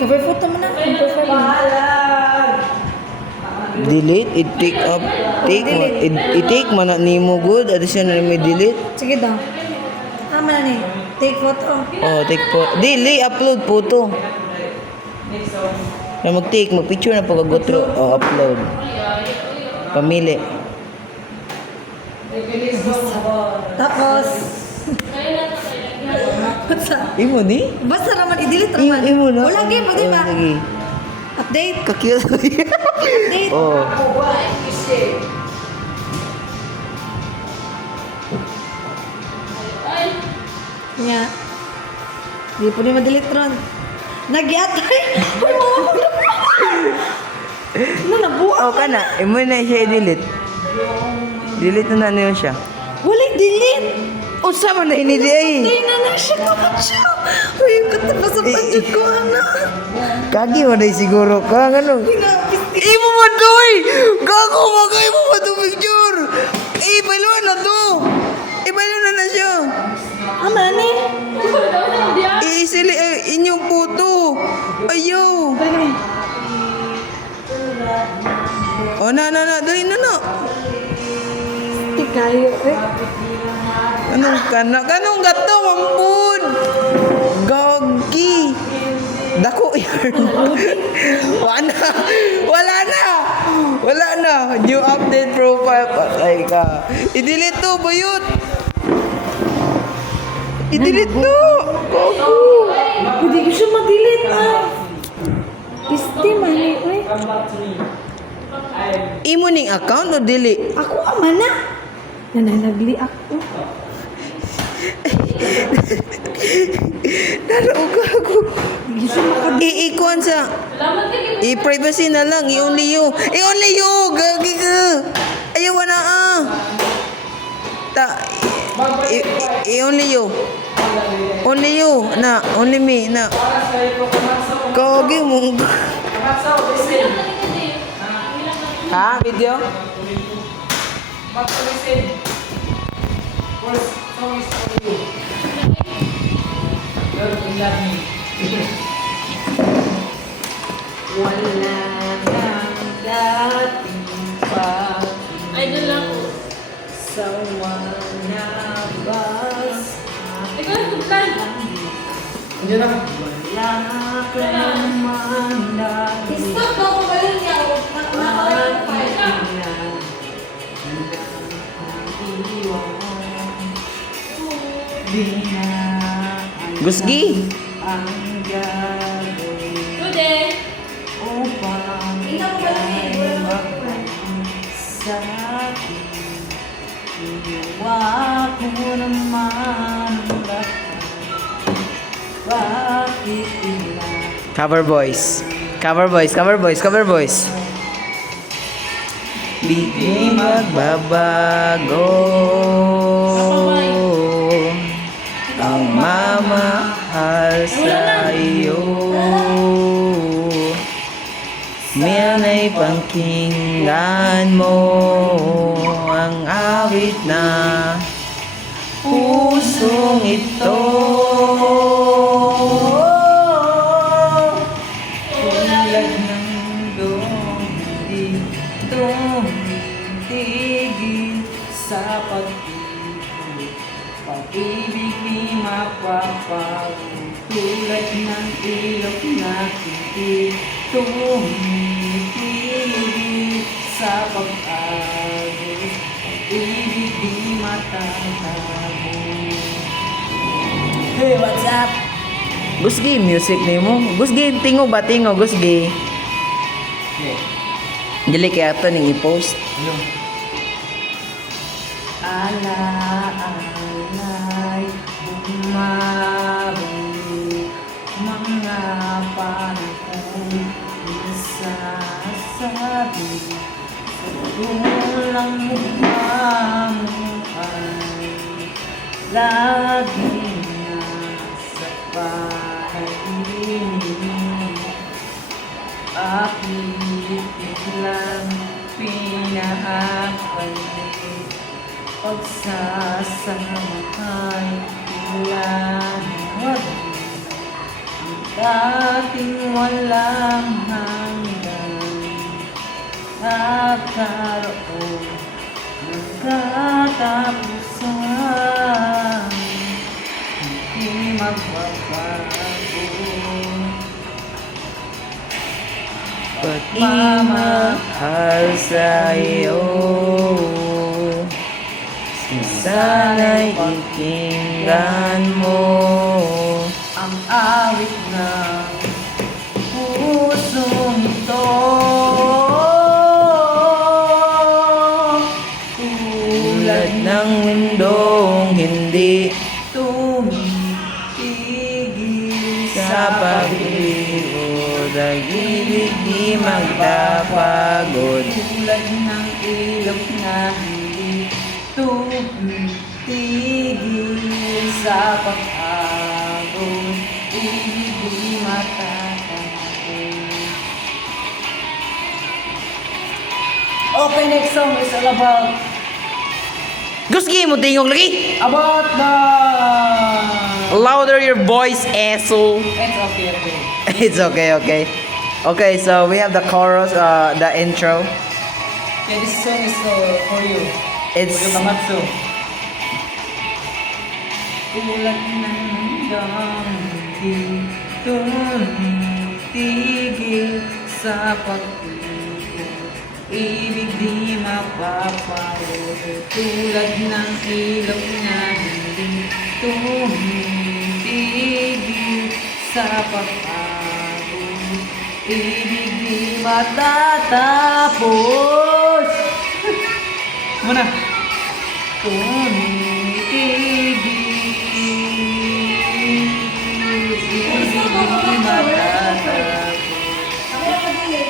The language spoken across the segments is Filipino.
Cover photo mo na. Ang profile. Delete, i-take man na nimo good, additional may delete. Sige daw. Tama na ni. Take photo. Oh, take po. Delete, upload photo. Na mag-picture na pagkagotro. Oh, upload. Pamili. Tapos. Basta. Imo ni? Basta naman i-delete naman. Imo na. Wala game, pwede ba? Sige. Update. Kakiyot. Update. Oh. Nga. Di po ni ma-delete ron. Nagyatay. Ano na buo? Oh, kana. Imo na siya i-delete. Delete na niyo siya. Wala delete. Usa man na ini ay. Hindi na siya kapatya. Uy, katapa sa budget ko, anak. Kagi mo na siguro ka ano. Imo mo doy. Gago magay mo pa to picture. Ibalo na to. Ibalo na siya. Ama ni. Isili inyong puto. Ayo. Oh na dali na. Di kayo eh. Kanong gato mampun. Gogi. Dako yun. Wala na. New update profile. Patay ka. I-delete to, bayot. I-delete to. Hindi ko siya ma-delete ah. Pisti, mali eh. Imo ning account o delete? Ako ama na. Nananagli ako. Naraog ako. I-ikuan sa... I-privacy na lang. I-only you. I-only you. Gagi ka. Ayaw na ah. I-only you. Only you. Na. Only me. Na. Gagi mo. Ha? Video? Wala nang dating pa. Idol ako. Sawa na bas. Ikaw ang tuklan. Wala ka naman dahil. Stop ako galing niya. Nakawala ko pa. Gusgi. Today. Upang Ikaw ang galing niya. sa akin, ginawa ko naman ang lahat. Bakit ilan? Cover boys. Di magbabago ang mamahal sa iyo. Miyana'y pangkinggan mo ang awit na pusong ito. Tulad ng Hindi tumitigil sa pag-ibig. Pag-ibig di mapapagod. Tulad ng ilog na hindi tumitigil sa pag-agos. Pag-ibig di matatago. Hey, what's up? Gusgi, music ni mo. Gusgi, tingo ba? Tingo, Gusgi. Dili kaya ito ning i-post. Alaalay, bumabalik mga panahon nasasabi sa tulang mukha mo ay laging nasa panaginip. Bakit biglang pinapalit? Pagsasama ay tila nawag. dating walang hanggan at karoon ng katapusan, hindi magbabago. Pagmamahal sa iyo, sana'y ikinggan mo ang awit ng pusong ito. Tulad ng mundong hindi tumitigil sa pag-ibig, nag-ibig di magpapagod. Tulad ng ilog na hindi tumitigil sa pag-agod, ibig di matatagod. Okay, next song is all about Guski mo tingog lagi. the Louder your voice, asshole. it's okay, okay. It's okay, okay. Okay, so we have the chorus, the intro. Okay, this song is for you. It's For Kamatsu. Tulad ng hindi tumitigil sa pag-ibig, ibig di mapapagod. Tulad ng ilog na hindi tumitigil sa pag-agod, ibig di matatapos. Muna. Tumitigil, ibig di matatapos.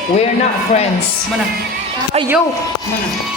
we're not friends. Mana? Ayo. Mana?